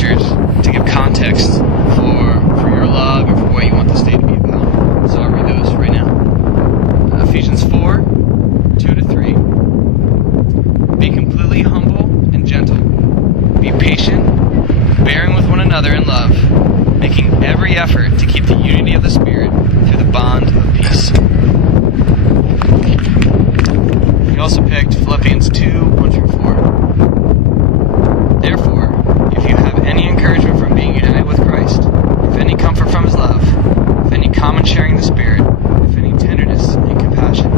scriptures to give context for your love and for what you want this day to be about. So I'll read those right now. Ephesians 4, 2-3. Be completely humble and gentle. Be patient, bearing with one another in love, making every effort to keep the unity of the Spirit through the bond of peace. We also picked Philippians 2, 1-4. Therefore, if you have any encouragement from being united with Christ, if any comfort from His love, if any common sharing the Spirit, if any tenderness and compassion,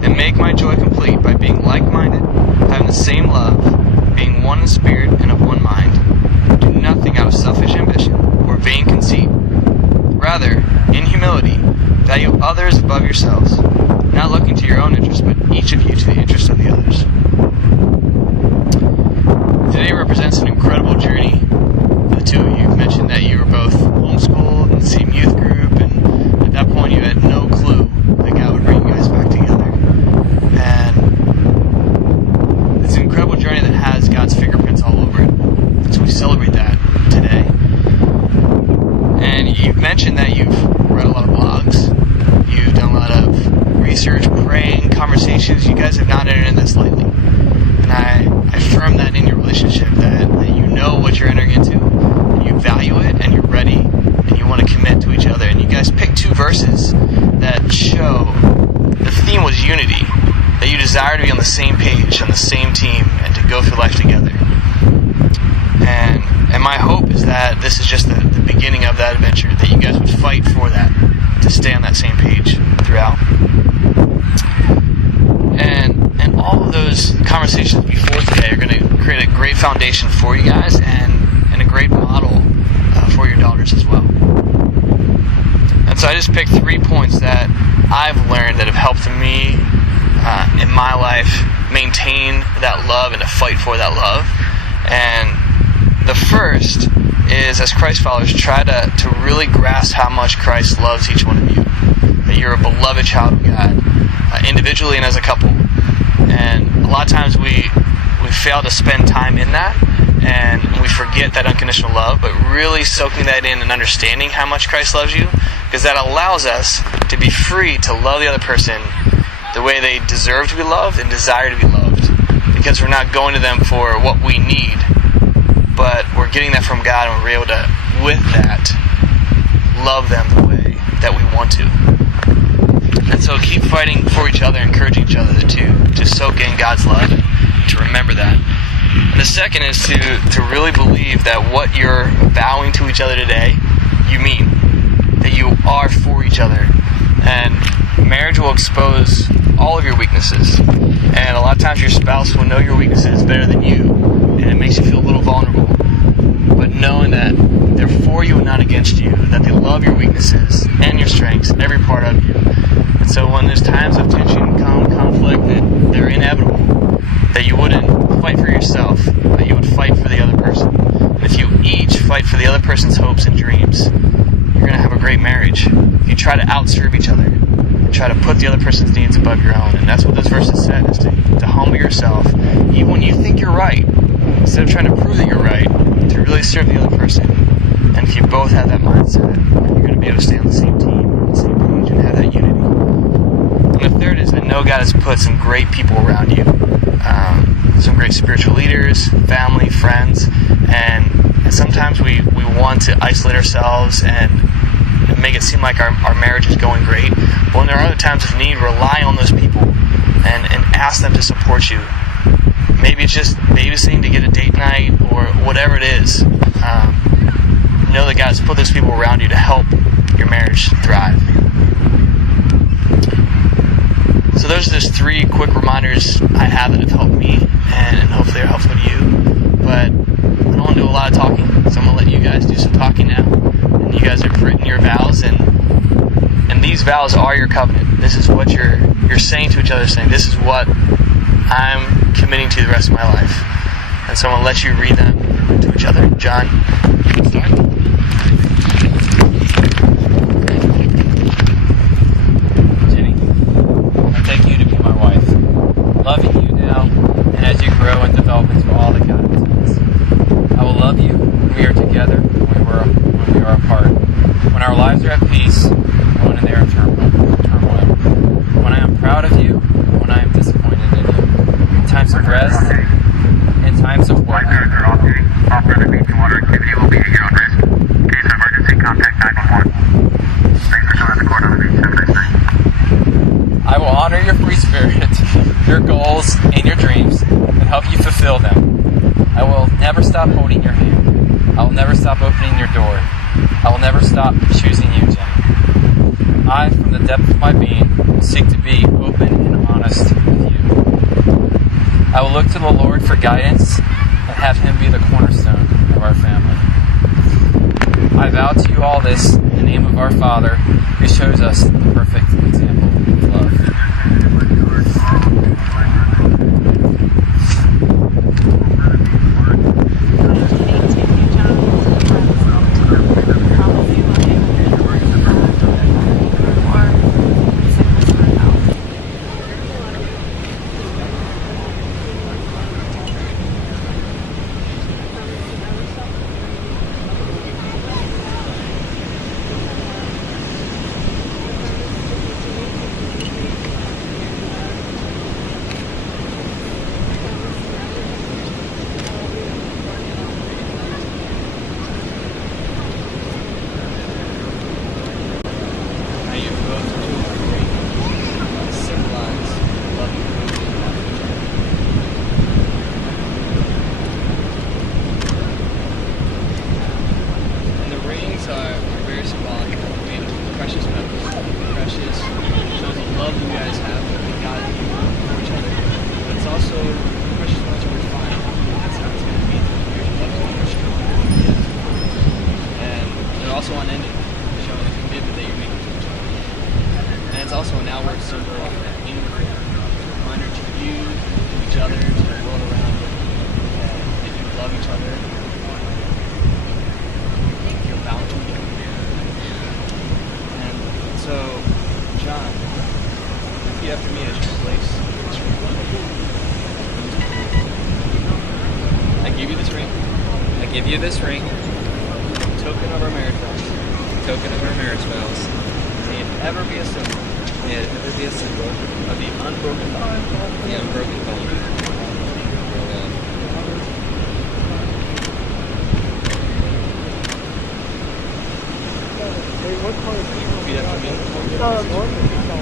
then make my joy complete by being like-minded, having the same love, being one in spirit and of one mind. Do nothing out of selfish ambition or vain conceit. Rather, in humility, value others above yourselves, not looking to your own interest, but each of you to the interest of the others. Today represents an incredible journey for the two of you. You mentioned that you were both homeschooled in the same youth group, and at that point you had no clue that God would bring you guys back together. And it's an incredible journey that has God's fingerprints all over it. So we celebrate that today. And you've mentioned that you've read a lot of blogs. You've done a lot of research, praying, conversations. You guys have not entered in this lightly. And I affirm that in your relationship, that you know what you're entering into, and you value it, and you're ready, and you want to commit to each other. And you guys picked two verses that show the theme was unity, that you desire to be on the same page, on the same team, and to go through life together. And my hope is that this is just the beginning of that adventure, that you guys would fight for that, to stay on that same page throughout. And all of those conversations before today are going to create a great foundation for you guys, and a great model for your daughters as well. And so I just picked 3 points that I've learned that have helped me in my life maintain that love and to fight for that love. And the first is, as Christ followers, try to really grasp how much Christ loves each one of you. That you're a beloved child of God, individually and as a couple. And a lot of times we fail to spend time in that, and we forget that unconditional love, but really soaking that in and understanding how much Christ loves you, because that allows us to be free to love the other person the way they deserve to be loved and desire to be loved, because we're not going to them for what we need, but we're getting that from God, and we're able to, with that, love them the way that we want to. And so keep fighting for each other, encouraging each other to soak in God's love, to remember that. And the second is to really believe that what you're vowing to each other today, you mean. That you are for each other. And marriage will expose all of your weaknesses. And a lot of times your spouse will know your weaknesses better than you, and it makes you feel a little vulnerable. But knowing that they're for you and not against you, that they love your weaknesses and your strengths, every part of you. And so when there's times of tension, conflict, that they're inevitable, that you wouldn't fight for yourself, that you would fight for the other person. And if you each fight for the other person's hopes and dreams, you're going to have a great marriage. If you try to outserve each other, try to put the other person's needs above your own. And that's what those verses said, is to humble yourself, even when you think you're right, instead of trying to prove that you're right, to really serve the other person. And if you both have that mindset, you're going to be able to stay on the same team, on the same page, and have that unity. And the third is, I know God has put some great people around you, some great spiritual leaders, family, friends, and sometimes we want to isolate ourselves and make it seem like our marriage is going great. But when there are other times of need, rely on those people and ask them to support you. Maybe it's just babysitting to get a date night or whatever it is. Know that God has put those people around you to help your marriage thrive. So those are just 3 quick reminders I have that have helped me, and hopefully they're helpful to you. But I don't want to do a lot of talking, so I'm going to let you guys do some talking now. And you guys have written your vows, and these vows are your covenant. This is what you're saying to each other, saying, this is what I'm committing to the rest of my life. And so I'm going to let you read them to each other. John, you can start. Jennie, I take you to be my wife, loving you now and as you grow and develop into all that God intends. I will love you, and we are lives are at peace, when they are in turmoil. When I am proud of you, when I am disappointed in you. In times of rest, in times of work. All further beach and water activity will be at your own risk. In case of emergency, contact 911. Thanks for coming to Coronado Beach. Have a nice night. I will honor your free spirit, your goals, and your dreams, and help you fulfill them. I will never stop holding your hand. I will never stop opening your door. I will never stop choosing you, Jennie. I, from the depth of my being, will seek to be open and honest with you. I will look to the Lord for guidance and have Him be the cornerstone of our family. I vow to you all this in the name of our Father, who shows us the perfect example of love. Also unending, showing the commitment that you're making to each other. And it's also an outward symbol of inward reminder to you, to each other, to the world around you, that if you love each other, you're bound to each other. And so, John, repeat after me as you place this ring. I give you this ring. I give you this ring, Token of our marriage vows. token of our marriage vows. May it ever be a symbol May it ever be a symbol of the unbroken bond. the unbroken bond. Repeat after me.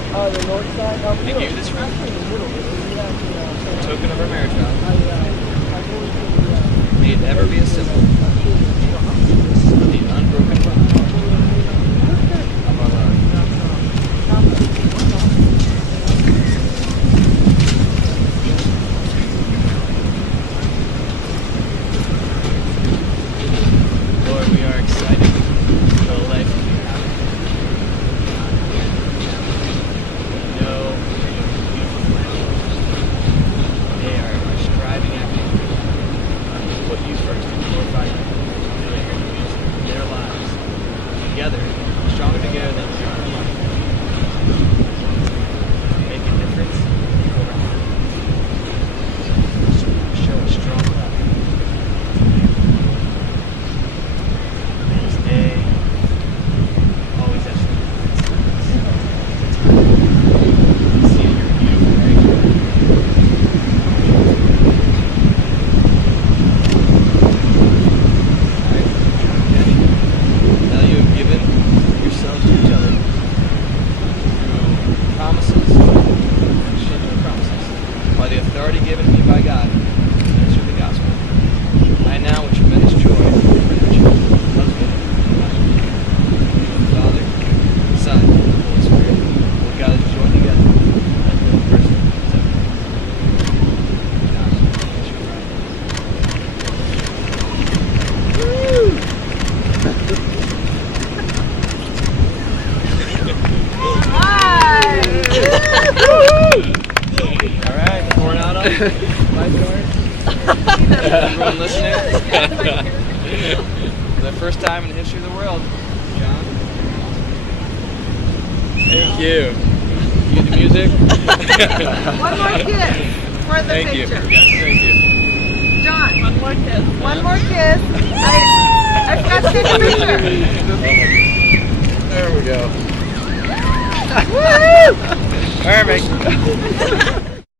The north side. I give you this ring. Token of our marriage vow. May it ever be a symbol of the unbroken bond of our love. Lord, we are excited for the life that you have. We know that you have beautiful plans. They are striving after you. Put you first and glorify you. Doing their lives together, stronger together than we are alone. Make a difference over time. Show a strong love. May this day always have some see your beautiful picture. Now you have given yourselves to each other through promises, genuine promises, by the authority given me by God to minister the gospel. I now, with tremendous joy, present you husband and wife. In the name of the Father, the Son, and the Holy Spirit, Lord God is joined together as one person separate. God, bless you. All right, Coronado, lifeguards, everyone listening. For the first time in the history of the world, John. Thank you. You the music. One more kiss for the Thank you. picture. Yes, thank you. John. One more kiss. One more kiss. I forgot to take a picture. There we Perfect.